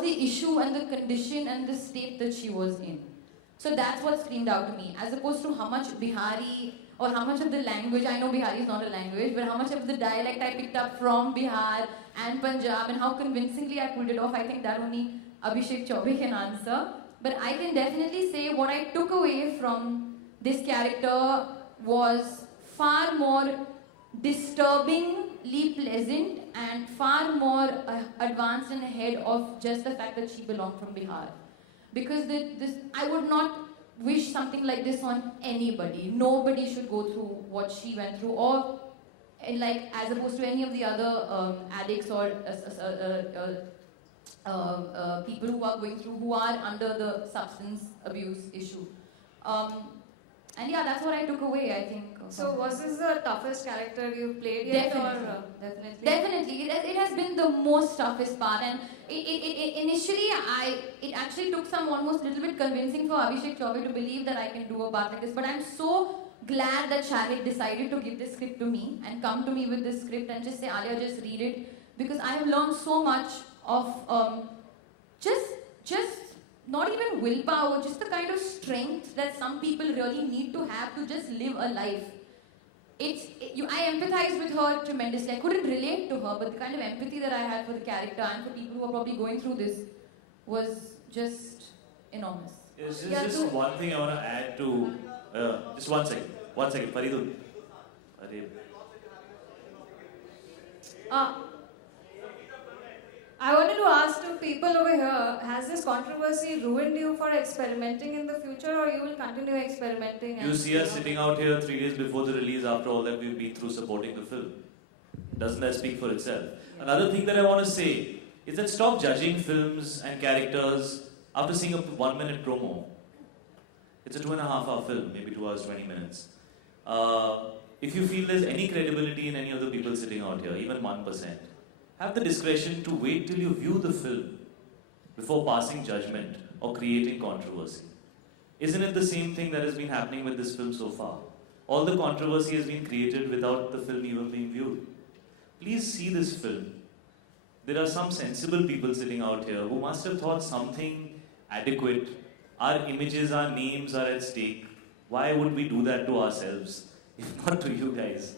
the issue and the condition and the state that she was in. So that's what screamed out to me, as opposed to how much Bihari or how much of the language, I know Bihari is not a language, but how much of the dialect I picked up from Bihar and Punjab and how convincingly I pulled it off, I think that only Abhishek Chaubey can answer. But I can definitely say what I took away from this character was far more disturbingly pleasant and far more advanced and ahead of just the fact that she belonged from Bihar. Because I would not wish something like this on anybody. Nobody should go through what she went through, or like as opposed to any of the other addicts or people who are going through, who are under the substance abuse issue. And yeah, that's what I took away, I think. So was this the toughest character you've played yet? Definitely. Or, Definitely. It has been the most toughest part, and initially it actually took some almost little bit convincing for Abhishek Chaubey to believe that I can do a part like this. But I'm so glad that Shahid decided to give this script to me and come to me with this script and just say, Alia, just read it, because I have learned so much of just not even willpower, just the kind of strength that some people really need to have to just live a life. I empathize with her tremendously. I couldn't relate to her, but the kind of empathy that I had for the character and for people who are probably going through this was just enormous. Yes, just one thing I want to add to. Just 1 second. 1 second, Faridul. I wanted to ask to people over here, has this controversy ruined you for experimenting in the future, or you will continue experimenting? You see us sitting out here 3 days before the release after all that we've been through supporting the film. Doesn't that speak for itself? Another thing that I want to say is that stop judging films and characters after seeing a 1 minute promo. It's a 2.5-hour film, maybe 2 hours, 20 minutes. If you feel there's any credibility in any of the people sitting out here, even 1%, have the discretion to wait till you view the film before passing judgment or creating controversy. Isn't it the same thing that has been happening with this film so far? All the controversy has been created without the film even being viewed. Please see this film. There are some sensible people sitting out here who must have thought something adequate. Our images, our names are at stake. Why would we do that to ourselves, if not to you guys?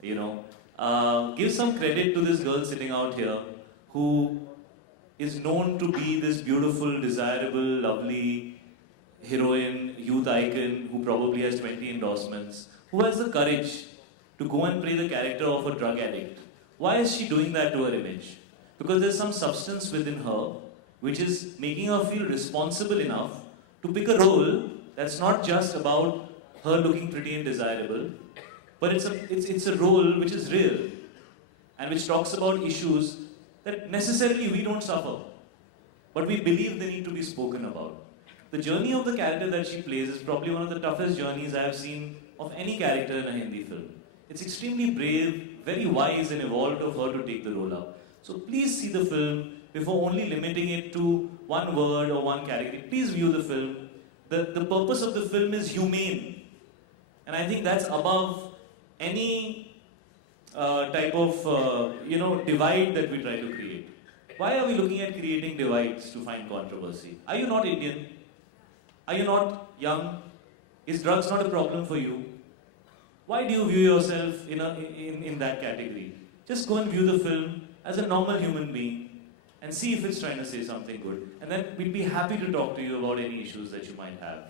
You know, give some credit to this girl sitting out here who is known to be this beautiful, desirable, lovely heroine, youth icon who probably has 20 endorsements, who has the courage to go and play the character of a drug addict. Why is she doing that to her image? Because there's some substance within her which is making her feel responsible enough to pick a role that's not just about her looking pretty and desirable, but it's a role which is real and which talks about issues that necessarily we don't suffer, but we believe they need to be spoken about. The journey of the character that she plays is probably one of the toughest journeys I have seen of any character in a Hindi film. It's extremely brave, very wise and evolved of her to take the role up. So please see the film before only limiting it to one word or one category. Please view the film. The purpose of the film is humane. And I think that's above any type of divide that we try to create. Why are we looking at creating divides to find controversy? Are you not Indian? Are you not young? Is drugs not a problem for you? Why do you view yourself in that category? Just go and view the film as a normal human being and see if it's trying to say something good. And then we'd be happy to talk to you about any issues that you might have.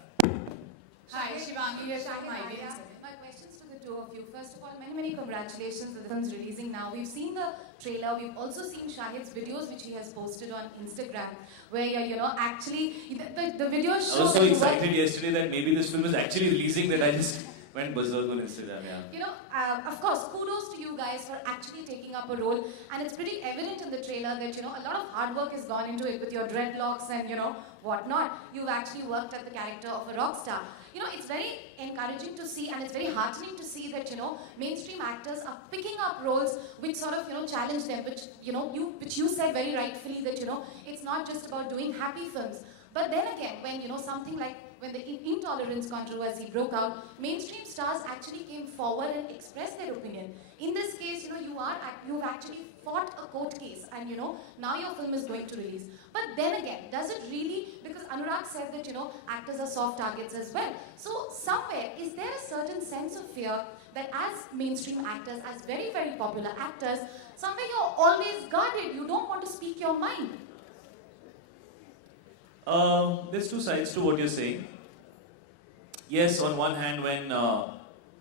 Hi, Shivangi here from IBM. My questions to the two of you. First of all, many congratulations that the film's releasing now. We've seen the trailer. We've also seen Shahid's videos, which he has posted on Instagram, where actually the videos show. I was so that you excited yesterday that maybe this film is actually releasing that I just went berserk on Instagram. Yeah. Of course, kudos to you guys for actually taking up a role, and it's pretty evident in the trailer that a lot of hard work has gone into it with your dreadlocks and whatnot. You've actually worked at the character of a rock star. It's very encouraging to see, and it's very heartening to see that mainstream actors are picking up roles which sort of challenge them, which you said very rightfully that it's not just about doing happy films. But then again, when something like when the intolerance controversy broke out, mainstream stars actually came forward and expressed their opinion. In this case, you've actually fought a court case, and now your film is going to release. But then again, does it really? Because Anurag said that actors are soft targets as well. So somewhere, is there a certain sense of fear that as mainstream actors, as very popular actors, somewhere you're always guarded? You don't want to speak your mind. There's two sides to what you're saying. Yes, on one hand, when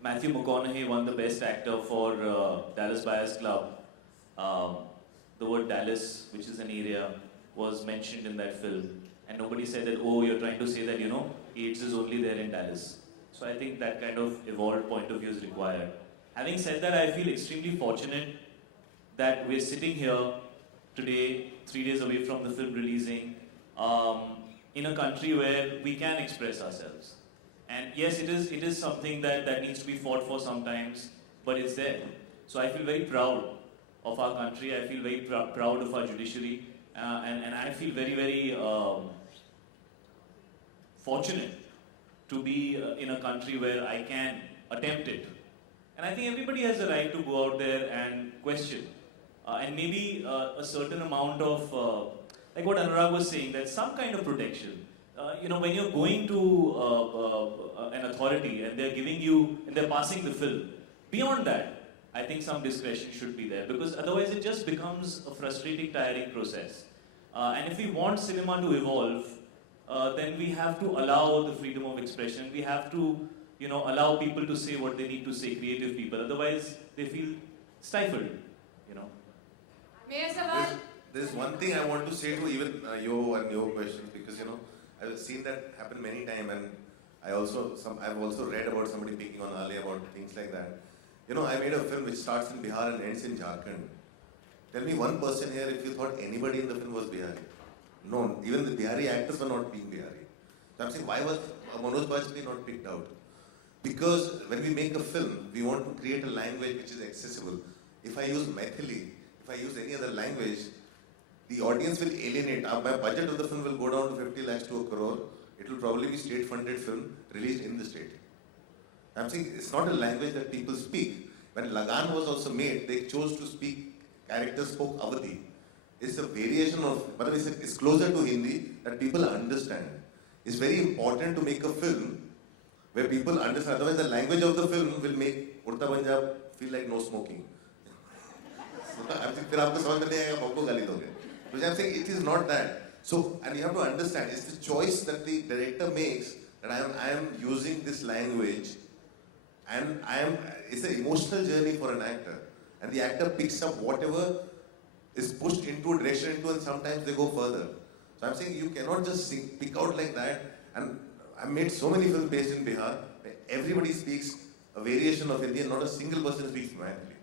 Matthew McConaughey won the Best Actor for Dallas Buyers Club, the word Dallas, which is an area, was mentioned in that film. And nobody said that, oh, you're trying to say that, AIDS is only there in Dallas. So I think that kind of evolved point of view is required. Having said that, I feel extremely fortunate that we're sitting here today, 3 days away from the film releasing, in a country where we can express ourselves. And yes, it is something that needs to be fought for sometimes, but it's there. So I feel very proud of our country. I feel very proud of our judiciary, and I feel very fortunate to be in a country where I can attempt it. And I think everybody has a right to go out there and question, and maybe a certain amount of like what Anurag was saying, that some kind of protection. When you're going to an authority and they're giving you, and they're passing the film, beyond that, I think some discretion should be there, because otherwise it just becomes a frustrating, tiring process. And if we want cinema to evolve, then we have to allow the freedom of expression. We have to, allow people to say what they need to say, creative people. Otherwise, they feel stifled, There's one thing I want to say to even you and your questions, because I've seen that happen many times, and I've also read about somebody picking on Ali about things like that. I made a film which starts in Bihar and ends in Jharkhand. Tell me one person here if you thought anybody in the film was Bihari. No, even the Bihari actors were not being Bihari. So I'm saying, why was Manoj Bajpayee not picked out? Because when we make a film, we want to create a language which is accessible. If I use Maithili, if I use any other language, the audience will alienate. My budget of the film will go down to 50 lakhs to a crore. It will probably be state-funded film released in the state. I'm saying it's not a language that people speak. When Lagan was also made, they chose to speak, characters spoke Awadhi. It's a variation of, but it's closer to Hindi that people understand. It's very important to make a film where people understand. Otherwise, the language of the film will make Urta Punjab feel like no smoking. I'm saying it is not that. So, and you have to understand, it's the choice that the director makes that I am using this language, and it's an emotional journey for an actor. And the actor picks up whatever is pushed into a direction and sometimes they go further. So I'm saying you cannot just pick out like that. And I made so many films based in Bihar where everybody speaks a variation of Hindi and not a single person speaks Mayatli.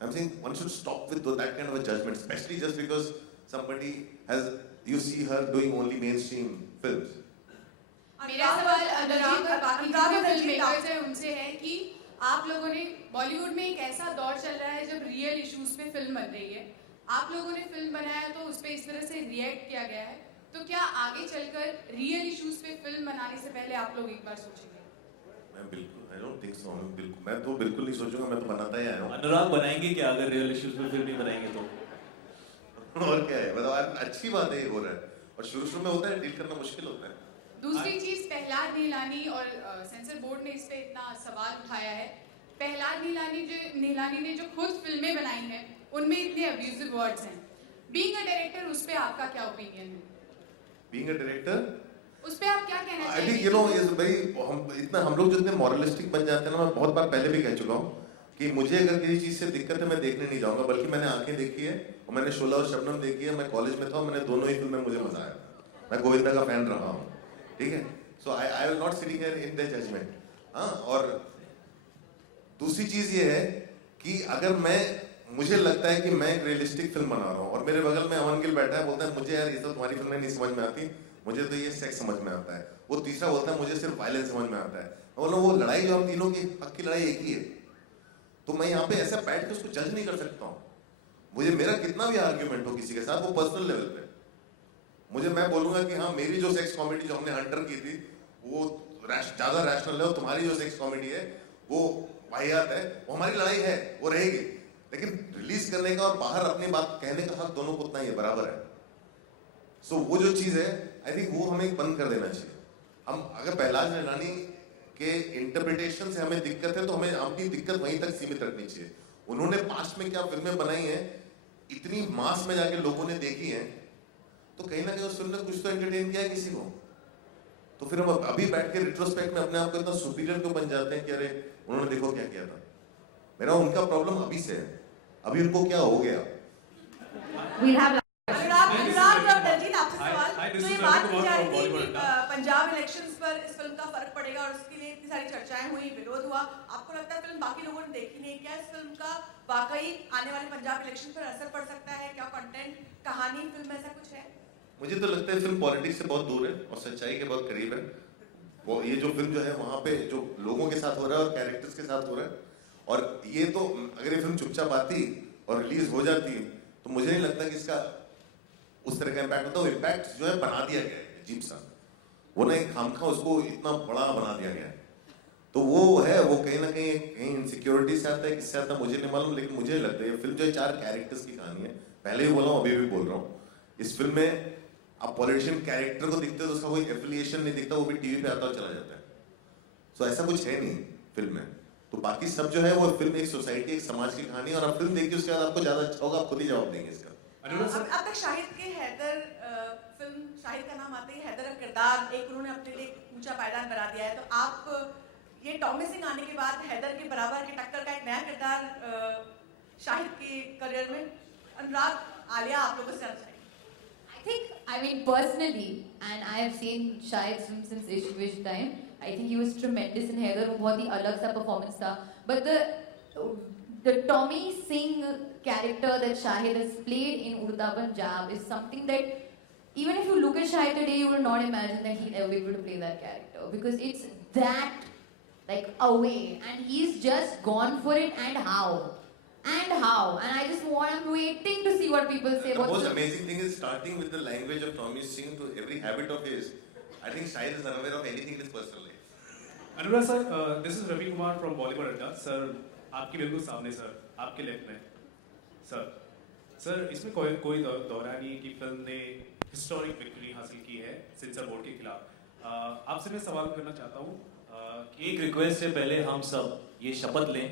I'm saying one should stop with that kind of a judgment, especially just because somebody has, you see her doing only mainstream films. मेरा सवाल अनुराग और बाकी जो film makers हैं उनसे है कि आप लोगों ने बॉलीवुड में एक ऐसा दौर चल रहा है जब रियल इश्यूज पे फिल्म बन रही है, आप लोगों ने फिल्म बनाया तो उस पे इस तरह से रिएक्ट किया गया है, तो क्या आगे चलकर रियल इश्यूज पे फिल्म बनाने से पहले आप लोग एक बार सोचेंगे? मैं बिल्कुल, I don't think so. मैं तो बिल्कुल नहीं सोचूंगा, मैं तो बनाता ही आया हूँ। अनुराग बनाएंगे क्या अगर रियल इश्यूज पे फिल्म नहीं बनाएंगे तो? और क्या है, मतलब अच्छी बात है ये हो रहा है, और शुरू में होता है, डील करना मुश्किल होता है। दूसरी चीज प्रहलाद नीलानी और सेंसर बोर्ड ने इस पे इतना सवाल उठाया है, प्रहलाद नीलानी ने जो खुद फिल्में बनाई हैं उनमें इतने अब्यूजिव वर्ड्स हैं, बीइंग अ डायरेक्टर उस पे आपका क्या ओपिनियन है? Being a director, उस पे आप क्या कहना I चाहेंगे? think you know is very हम लोग जितने मॉरलिस्टिक बन जाते हैं ना, मैं बहुत बार पहले भी कह चुका हूँ कि मुझे अगर किसी चीज से दिक्कत है मैं देखने नहीं जाऊंगा, बल्कि मैंने आंखें देखी है और मैंने शोला और शबनम देखी है, मैं कॉलेज में था, मैंने दोनों ही फिल्में मुझे मजा आया, मैं गोविंदा का फैन रहा हूँ, ठीक है, so I will not sitting here in the judgement. हाँ, और दूसरी चीज ये है कि अगर मुझे लगता है कि मैं एक रियलिस्टिक फिल्म बना रहा हूँ और मेरे बगल में अमन गिल बैठा है, बोलता है मुझे यार ये सब तुम्हारी फिल्में नहीं समझ में आती, मुझे तो ये सेक्स समझ में आता है, वो तीसरा बोलता है मुझे सिर्फ वायलेंस समझ में आता है, बोलो वो लड़ाई जो हम तीनों की हक की लड़ाई एक ही है, तो मैं यहाँ पे ऐसा बैठ के उसको जज नहीं कर सकता हूँ। मुझे मेरा कितना भी आर्ग्यूमेंट हो किसी के साथ, वो पर्सनल लेवल पे मैं बोलूंगा कि हाँ मेरी जो सेक्स कॉमेडी जो हमने हंटर की थी वो ज्यादा रैशनल है और तुम्हारी जो सेक्स कॉमेडी है वो वाहियात है, वो हमारी लड़ाई है, वो रहेगी, लेकिन रिलीज करने का और बाहर अपनी बात कहने का हक दोनों को उतना ही है, बराबर है। सो वो जो चीज है आई थिंक वो हमें बंद कर देना चाहिए। हम अगर प्रहलाद नीलानी के इंटरप्रिटेशन से हमें दिक्कत है तो हमें अपनी दिक्कत वहीं तक सीमित रखनी चाहिए। उन्होंने पास्ट में क्या फिल्में बनाई हैं, इतनी मास में जाके लोगों ने देखी हैं, तो कहीं ना कहीं उस फिल्म ने कुछ तो एंटरटेन किया है किसी को। तो फिर हम अभी बैठ के रिट्रोस्पेक्ट में अपने आप को इतना सुपीरियर क्यों बन जाते हैं कि अरे उन्होंने देखो क्या किया था। मेरा उनका प्रॉब्लम अभी से है, अभी उनको क्या हो गया। अनुराग और दलजीत आपसे सवाल, तो ये बात की जा रही थी कि पंजाब इलेक्शंस पर इस फिल्म का फर्क पड़ेगा और उसके लिए इतनी सारी चर्चाएं हुई, विरोध हुआ, आपको लगता है फिल्म बाकी लोगों ने देखी नहीं, क्या इस फिल्म का वाकई आने वाले पंजाब इलेक्शन पर असर पड़ सकता है? क्या कंटेंट, कहानी, फिल्म ऐसा कुछ है? मुझे तो लगता है फिल्म पॉलिटिक्स से बहुत दूर है और सच्चाई के बहुत करीब है। वो ये जो फिल्म जो है वहाँ पे जो लोगों के साथ हो रहा है और कैरेक्टर्स के साथ हो रहा है, और ये तो अगर ये फिल्म चुपचाप आती और रिलीज हो जाती तो मुझे नहीं लगता कि इसका उस तरह का इम्पैक्ट होता। वो इम्पैक्ट जो है बना दिया गया है अजीब सा, वो ना एक खामखा उसको इतना बड़ा बना दिया गया है, तो वो है वो कहीं ना कहीं इनसिक्योरिटी से आता है, किससे आता है मुझे नहीं मालूम, लेकिन मुझे लगता है ये फिल्म जो है 4 कैरेक्टर्स की कहानी है। पहले भी बोला हूँ अभी भी बोल रहा हूँ, इस फिल्म में आप पॉलिटिशियन कैरेक्टर को दिखते हो तो उसका कोई एफिलिएशन नहीं दिखता, वो भी टीवी पे आता और चला जाता है। सो ऐसा कुछ है नहीं फिल्म में, तो बाकी सब जो है वो फिल्म एक सोसाइटी, एक समाज की कहानी है, और आप फिल्म देखिए उसके बाद आपको ज्यादा अच्छा होगा, आप खुद ही जवाब देंगे इसका। अब तक शाहिद के हैदर फिल्म, शाहिद का नाम आते ही हैदर का किरदार एक उन्होंने अपने लिए ऊंचा पायदान बना दिया है, तो आप ये टॉमी सिंह आने के बाद हैदर के बराबर के टक्कर का एक नया किरदार शाहिद के करियर में, अनुराग, आलिया, आप लोगों से जानना चाहिए। I mean, personally, and I have seen Shahid's film since Ishq Wish time. I think he was tremendous in Haider. वो बहुत ही अलग सा performance था. But the Tommy Singh character that Shahid has played in Urda Punjab is something that even if you look at Shahid today, you will not imagine that he'll ever be able to play that character, because it's that like away, and he's just gone for it. And how? And I just I'm waiting to see what people say. The most amazing thing is starting with the language of Tommy Singh to every habit of his. I think Shahid is unaware of anything in his personal life. Anurag sir, this is Ravi Kumar from Bollywood Adda. Sir, आपके बिल्कुल सामने sir, आपके left में. Sir, इसमें कोई दौरा नहीं कि फिल्म ने हिस्टोरिक विक्ट्री हासिल की है सेंसर बोर्ड के खिलाफ। आपसे मैं सवाल करना चाहता हूँ कि एक रिक्वेस्ट है, पहले हम सब ये शपथ लें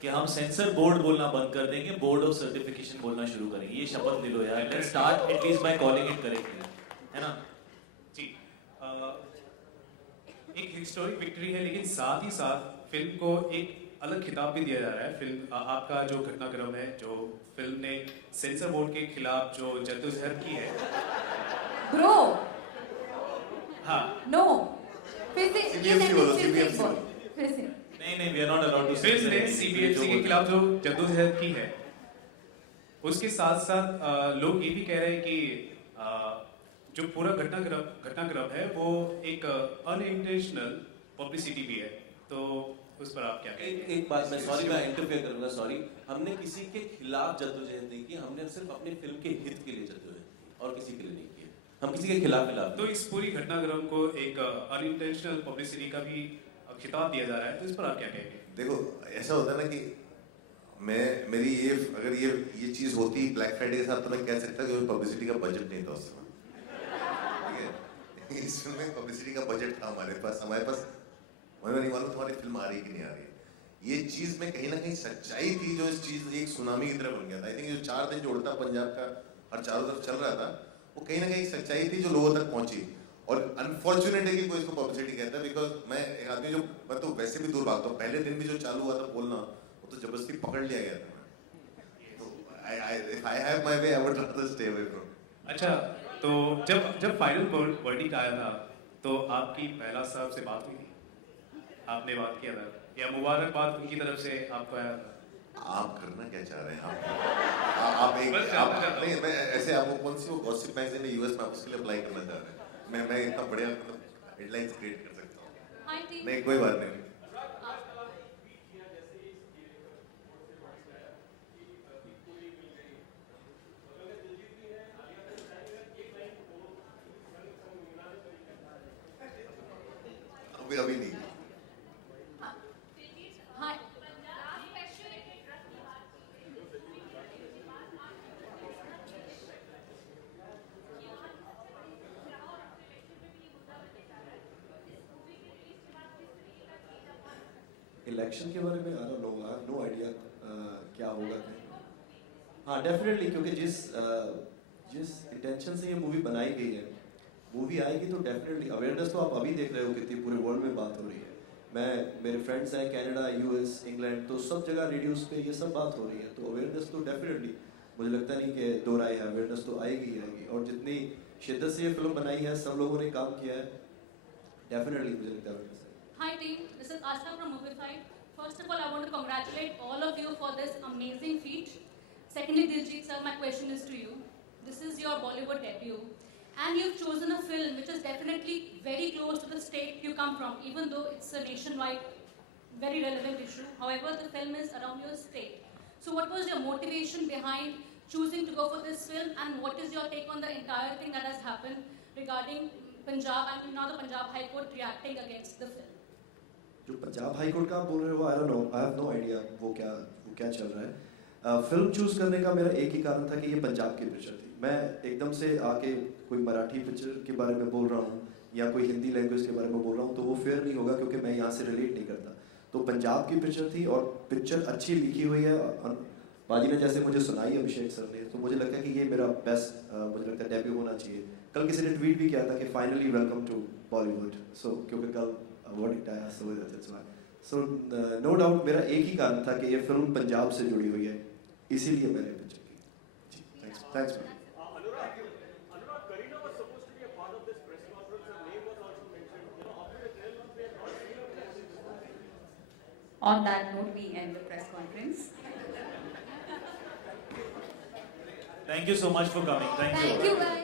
कि हम सेंसर बोर्ड बोलना बंद कर देंगे, बोर्ड ऑफ सर्टिफिकेशन बोलना शुरू करेंगे। ये शपथ ले लो यार, let's start at least by calling it correctly, है ना जी। एक हिस्टोरिक विक्ट्री है, लेकिन साथ ही साथ फिल्म को एक अलग खिताब भी दिया जा रहा है। फिल्म आपका जो घटनाक्रम है, जो फिल्म ने सेंसर बोर्ड के खिलाफ जो जद्दोजहद की है। ब्रो, हाँ, नो, फिर से नहीं, we are not allowed to say film ने anything. CBFC के खिलाफ जो जद्दोजहद की है, उसके साथ साथ लोग ये भी कह रहे हैं कि जो पूरा घटनाक्रम है वो एक अनइंटेंशनल पब्लिसिटी भी है, तो उस पर आप क्या कहेंगे? एक बात मैं इंटरफेयर करूंगा, सॉरी। हमने किसी के खिलाफ जद्दोजहद नहीं की, हमने सिर्फ अपने फिल्म के हित के लिए जद्दोजहद की और किसी के लिए नहीं की। हम किसी के खिलाफ तो इस पूरी घटनाक्रम को एक अनइंटेंशनल पब्लिसिटी का भी खिताब दिया जा रहा है, तो इस पर आप क्या कहेंगे? देखो, ऐसा होता है ना कि मेरी अगर ये चीज होती ब्लैक फ्राइडे के साथ, तो मैं कह सकता कि पब्लिसिटी का बजट नहीं था उस समय, ठीक है? इस फिल्म में पब्लिसिटी का बजट था हमारे पास मुझे नहीं मालूम तुम्हारी फिल्म आ रही कि नहीं आ रही। ये चीज में कहीं ना कहीं सच्चाई थी जो इस चीज एक सुनामी की तरह बन गया था। आई थिंक जो 4 दिन जो उड़ता पंजाब का और चारों तरफ चल रहा था, वो कहीं ना कहीं सच्चाई थी जो लोगों तक पहुंची। और अनफॉर्चुनेट है कि कोई इसको पब्लिसिटी कहता है, बिकॉज मैं एक आदमी मैं तो वैसे भी दूर भागता हूँ। पहले दिन भी जो चालू हुआ था बोलना, वो तो जबरदस्ती पकड़ लिया गया था। तो if I have my way, I would rather stay away from. अच्छा, तो जब फाइनल वर्डिक्ट आया था, तो आपकी पहला साहब से बात हुई थी? आपने बात किया था या मुबारकबाद उनकी तरफ से आपको आया था? आप करना क्या चाह रहे हैं? आप नहीं, मैं ऐसे आपको कौन सी वो गॉसिप मैगजीन है यूएस में, आप उसके लिए अप्लाई करना चाह रहे हैं? मैं इतना बढ़िया हेडलाइंस क्रिएट कर सकता हूँ। नहीं, कोई बात नहीं। अभी नहीं। इलेक्शन के बारे में I don't know, no idea क्या होगा। हाँ, डेफिनेटली, क्योंकि जिस इंटेंशन से ये मूवी बनाई गई है, मूवी आएगी तो डेफिनेटली अवेयरनेस तो आप अभी देख रहे हो कितनी पूरे वर्ल्ड में बात हो रही है। मेरे फ्रेंड्स हैं कनाडा, यूएस, इंग्लैंड, तो सब जगह रेडियोस पे ये सब बात हो रही है। तो अवेयरनेस तो डेफिनेटली, मुझे लगता नहीं कि दो राय है, अवेयरनेस तो आएगी ही आएगी। और जितनी शिद्दत से ये फिल्म बनाई है, सब लोगों ने काम किया है, डेफिनेटली मुझे लगता है। Hi team, this is Ashna from Movified. First of all, I want to congratulate all of you for this amazing feat. Secondly, Diljit sir, my question is to you. This is your Bollywood debut, and you've chosen a film which is definitely very close to the state you come from, even though it's a nationwide, very relevant issue. However, the film is around your state. So what was your motivation behind choosing to go for this film, and what is your take on the entire thing that has happened regarding Punjab and now the Punjab High Court reacting against the film? जो Punjab high court का आप बोल रहे हो, I have no idea वो क्या चल रहा है। फिल्म चूज़ करने का मेरा एक ही कारण था कि ये पंजाब की पिक्चर थी। मैं एकदम से आके कोई मराठी पिक्चर के बारे में बोल रहा हूँ या कोई हिंदी लैंग्वेज के बारे में बोल रहा हूँ तो वो फेयर नहीं होगा, क्योंकि मैं यहाँ से रिलेट नहीं करता। तो पंजाब की पिक्चर थी और पिक्चर अच्छी लिखी हुई है। बाजी ने जैसे मुझे सुनाई अभिषेक सर ने, तो मुझे लगता है कि ये मेरा बेस्ट मुझे लगता है डेब्यू होना चाहिए। कल किसी ने ट्वीट भी किया था कि फाइनली वेलकम टू बॉलीवुड। सो क्योंकि कल वर्डिक्ट आया, सो नो डाउट मेरा एक ही कारण था कि ये फिल्म पंजाब से जुड़ी हुई है, इसीलिए मैंने पिक्चर की। जी, thanks. On that note, we end the press conference. Thank you so much for coming. Thank you. Thank you, guys.